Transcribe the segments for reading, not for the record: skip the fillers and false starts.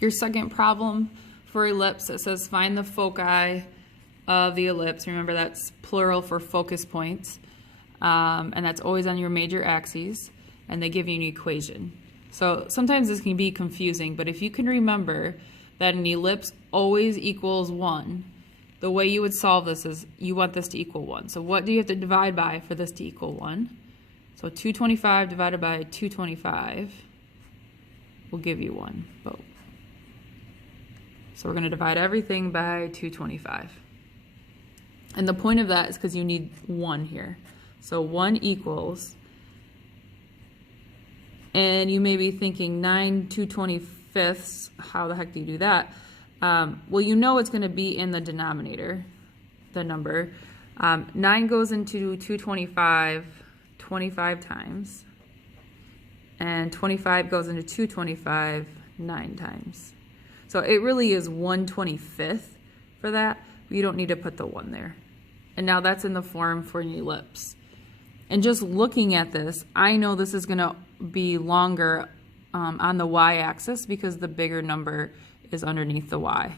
Your second problem for ellipse, it says find the foci of the ellipse. Remember, that's plural for focus points, and that's always on your major axes, and they give you an equation. So sometimes this can be confusing, but if you can remember that an ellipse always equals 1, the way you would solve this is you want this to equal 1. So what do you have to divide by for this to equal 1? So 225 divided by 225 will give you 1. Boom. So we're going to divide everything by 225. And the point of that is because you need 1 here. So 1 equals, and you may be thinking 9 225ths, how the heck do you do that? Well, you know it's going to be in the denominator, the number. 9 goes into 225 25 times, and 25 goes into 225 9 times. So it really is 1/25 for that, but you don't need to put the 1 there. And now that's in the form for an ellipse. And just looking at this, I know this is going to be longer on the y-axis because the bigger number is underneath the y.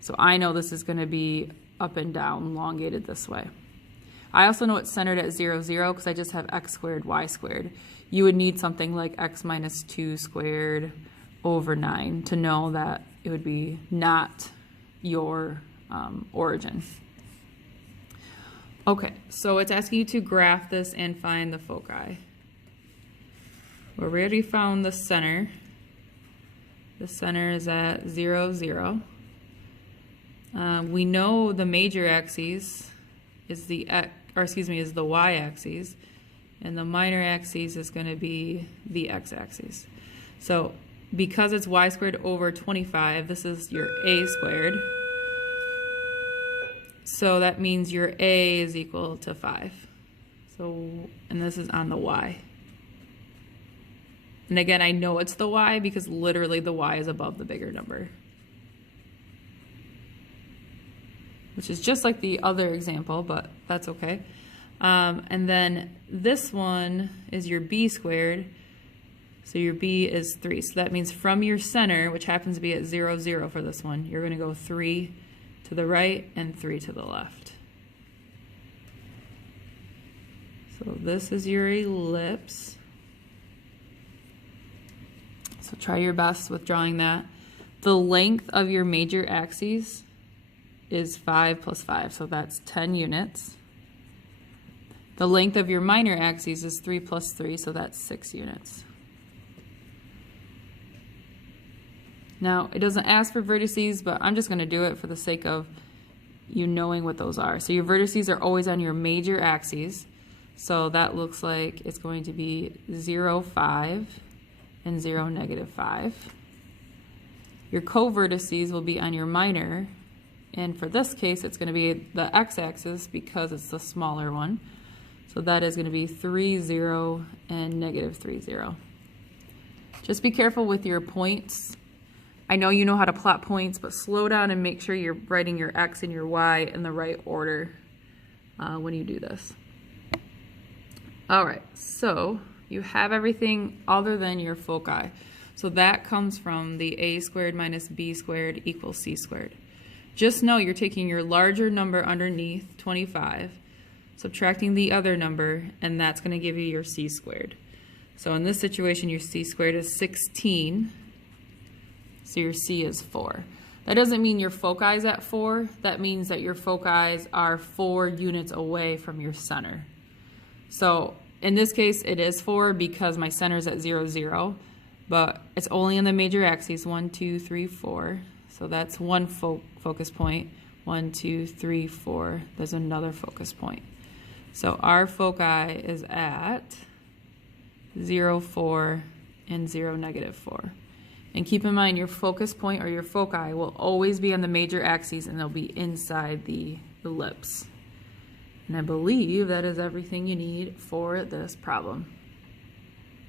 So I know this is going to be up and down, elongated this way. I also know it's centered at 0, 0 because I just have x squared, y squared. You would need something like x minus 2 squared over 9 to know that it would be not your origin. Okay, so it's asking you to graph this and find the foci. We already found the center. The center is at 0, 0. We know the major axis is the y-axis, and the minor axis is going to be the x-axis. So because it's y squared over 25, this is your a squared. So that means your a is equal to 5. So, and this is on the y. And again, I know it's the y because literally the y is above the bigger number, which is just like the other example, but that's okay. And then this one is your b squared. So your b is 3. So that means from your center, which happens to be at 0, 0 for this one, you're going to go 3 to the right and 3 to the left. So this is your ellipse. So try your best with drawing that. The length of your major axes is 5 plus 5, so that's 10 units. The length of your minor axes is 3 plus 3, so that's 6 units. Now, it doesn't ask for vertices, but I'm just going to do it for the sake of you knowing what those are. So your vertices are always on your major axes. So that looks like it's going to be 0, 5, and 0, negative 5. Your co-vertices will be on your minor, and for this case, it's going to be the x-axis because it's the smaller one. So that is going to be 3, 0, and negative 3, 0. Just be careful with your points. I know you know how to plot points, but slow down and make sure you're writing your x and your y in the right order when you do this. All right, so you have everything other than your foci. So that comes from the a squared minus b squared equals c squared. Just know you're taking your larger number underneath, 25, subtracting the other number, and that's going to give you your c squared. So in this situation, your c squared is 16. So your C is 4. That doesn't mean your foci is at 4. That means that your foci are 4 units away from your center. So in this case, it is 4 because my center is at 0, 0. But it's only in the major axes, 1, 2, 3, 4. So that's one focus point. 1, 2, 3, 4. There's another focus point. So our foci is at 0, 4, and 0, negative 4. And keep in mind, your focus point or your foci will always be on the major axes, and they'll be inside the ellipse. And I believe that is everything you need for this problem.